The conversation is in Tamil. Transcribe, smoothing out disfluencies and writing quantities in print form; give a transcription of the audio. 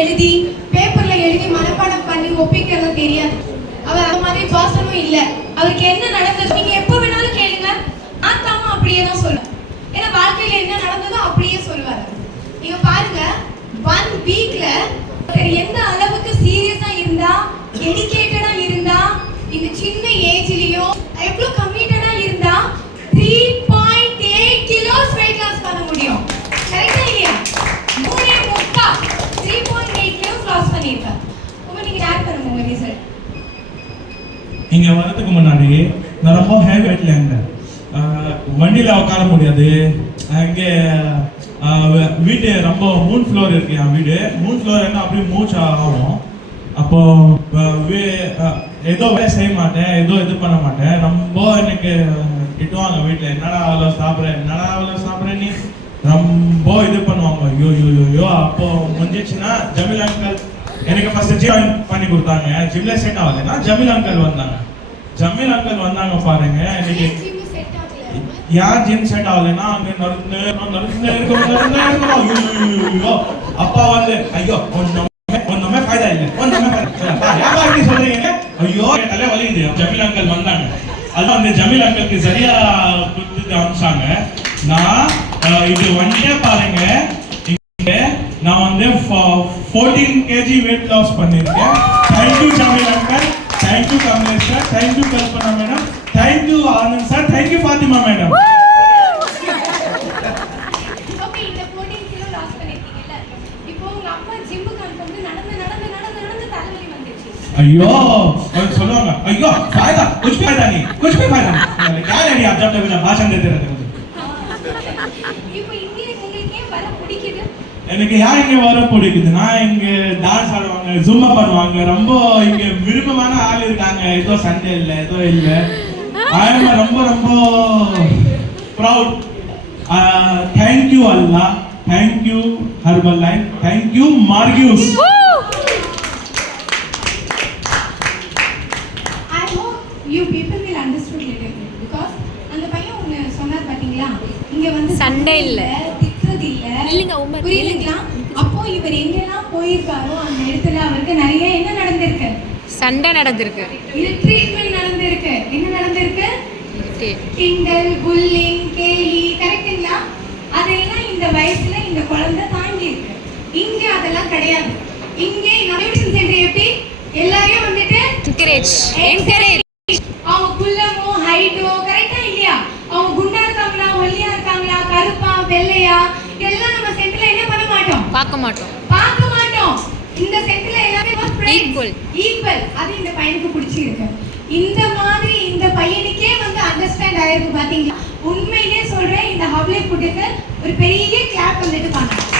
எழுதி பேப்பர்ல எழுதி மனப்பாடம் பண்ணி ஒப்பிக்கிறது தெரியாது. அவர் அந்த மாதிரி பர்சனும் இல்ல. அவருக்கு என்ன நடந்தது நீங்க எப்ப வேணாலும் கேளுங்க, ஆத்தாம அப்படியே தான் சொல்லுவார். ஏன்னா வாழ்க்கையில என்ன நடந்ததோ அப்படியே சொல்லுவார். நீங்க பாருங்க, 1 வீக்ல எந்த அளவுக்கு சீரியஸா இருந்தா, டெடிகேட்டடா இருந்தா, இந்த சின்ன ஏஜ்லயும் எவ்வளவு கமிட்டடா இருந்தா 3.8 கிலோஸ் வெயிட் லாஸ் பண்ண முடியும். கரெக்ட்டா இல்லையா? 3.8 கிலோஸ் லாஸ் பண்ணிருக்காரு. உங்க நீங்க ஷேர் பண்ணுங்க உங்க ரிசல்ட். இங்க வரதுக்கு முன்னாடி நான் ரொம்ப ஹெவி வெயிட்ல இருந்தேன். வண்டியில உட்கார முடியாது. அங்கே வீடு ரொம்ப 3 ஃப்ளோர் இருக்கு. என் வீடு 3 ஃப்ளோர் என்ன அப்படியே மூச்சு ஆகும். அப்போ ஏதோ வேலை செய்ய மாட்டேன், ஏதோ இது பண்ண மாட்டேன். ரொம்ப எனக்கு திட்டுவாங்க வீட்டில், என்னடா அவ்வளோ சாப்பிட்ற நீ ரொம்ப இது பண்ணுவாங்க. ஐயோ அப்போ முடிஞ்சிச்சுன்னா ஜமீல் அங்கிள் எனக்கு ஃபர்ஸ்ட் ஜிம் பண்ணி கொடுத்தாங்க. ஜிம்ல செட் ஆகலைன்னா ஜமீல் அங்கிள் வந்தாங்க பாருங்க. எனக்கு யார் ஜிம் செட் ஆகலைன்னா அங்க நடந்து இருக்கோம். அப்பா வந்து ஐயோ ஒண்ணுமே ஃபைதா இல்லை, ஒண்ணுமே சொல்றீங்க, ஐயோ தலை வலிக்குது. ஜமீல் அங்கிள் வந்தாங்க. அது அந்த ஜமீல் அங்கிளுக்கு சரியா கொடுத்து அனுப்பிச்சாங்க. நான் இது வண்டியே பாருங்க, நான் வந்து 14 kg வெயிட் லாஸ் பண்ணிருக்கேன். Thank you Jameel uncle, thank you Kamlesh sir, thank you Kalpana madam, thank you Anand sir, thank you Fathima madam. Okay, இந்த 14 கிலோ லாஸ் பண்ணிருக்கீங்கல்ல, இப்போ உங்க அம்மா ஜிம்முக்கு அனுப்பும்போது நடந்து தலைவலி வந்துச்சு. ஐயோ சொல்லுவாங்க, ஐயோ फायदा कुछ फायदा नहीं, कुछ भी फायदा नहीं, क्या है आप जब तक भाषण देते रहते हैं. இப்போ இங்க உங்களுக்கு வர பிடிக்குது? எனக்கு யார் இங்க வர பிடிக்குதுன்னா, இங்க டான்ஸ் ஆடுவாங்க, ஜும்பா பண்ணுவாங்க, ரொம்ப இங்க விருப்பமான ஆள் இருக்காங்க. ஏதோ சண்டே இல்ல, ஏதோ இல்ல. ரொம்ப proud. Thank you Allah, thank you herbal life, thank you மார்கியூஸ். You people will understood little bit because அந்த பையன் ஒன்னு சொன்னார் பாத்தீங்களா, இங்க வந்து சண்டே இல்ல, திட்றது இல்ல, புரியுதுங்களா? அப்போ இவர் எங்கெல்லாம் போயிருக்காரோ அந்த இடத்துல அவருக்கு நிறைய என்ன நடந்திருக்கு? சண்டை நடந்திருக்கு, இது ட்ரீட்மெண்ட் நடந்திருக்கு. என்ன நடந்திருக்கு? கிண்டல், புல்லிங், கேலி, கரெக்ட்டுங்களா? அதெல்லாம் இந்த வயசுல இந்த குழந்தை தாங்கி இருக்கு. இங்க அதெல்லாம் கிடையாது. இங்க நோட்டிஃபிகேஷன் சென்டர் எப்படி எல்லாரையும் வந்துட்டு என்கரேஜ், அவங்க குள்ளமோ ஹைட்டோ கரெக்டா இல்லையா, அவங்க குண்டா இருக்காங்களா, ஒல்லியா இருக்காங்களா, கருப்பா வெள்ளையா, எல்லாம் நம்ம சென்டர்ல என்ன பண்ண மாட்டோம், பார்க்க மாட்டோம். இந்த சென்டர்ல எல்லாமே ஈக்குவல். அது இந்த பையனுக்கு பிடிச்சிருக்கு. இந்த மாதிரி இந்த பையனுக்கே வந்து அண்டர்ஸ்டாண்ட் ஆயிருக்கு பாத்தீங்களா? உண்மையிலே சொல்றேன், இந்த ஹவ்லே ஃபுட்டுக்கு ஒரு பெரிய கிளாப் வந்துட்டு பண்ணலாம்.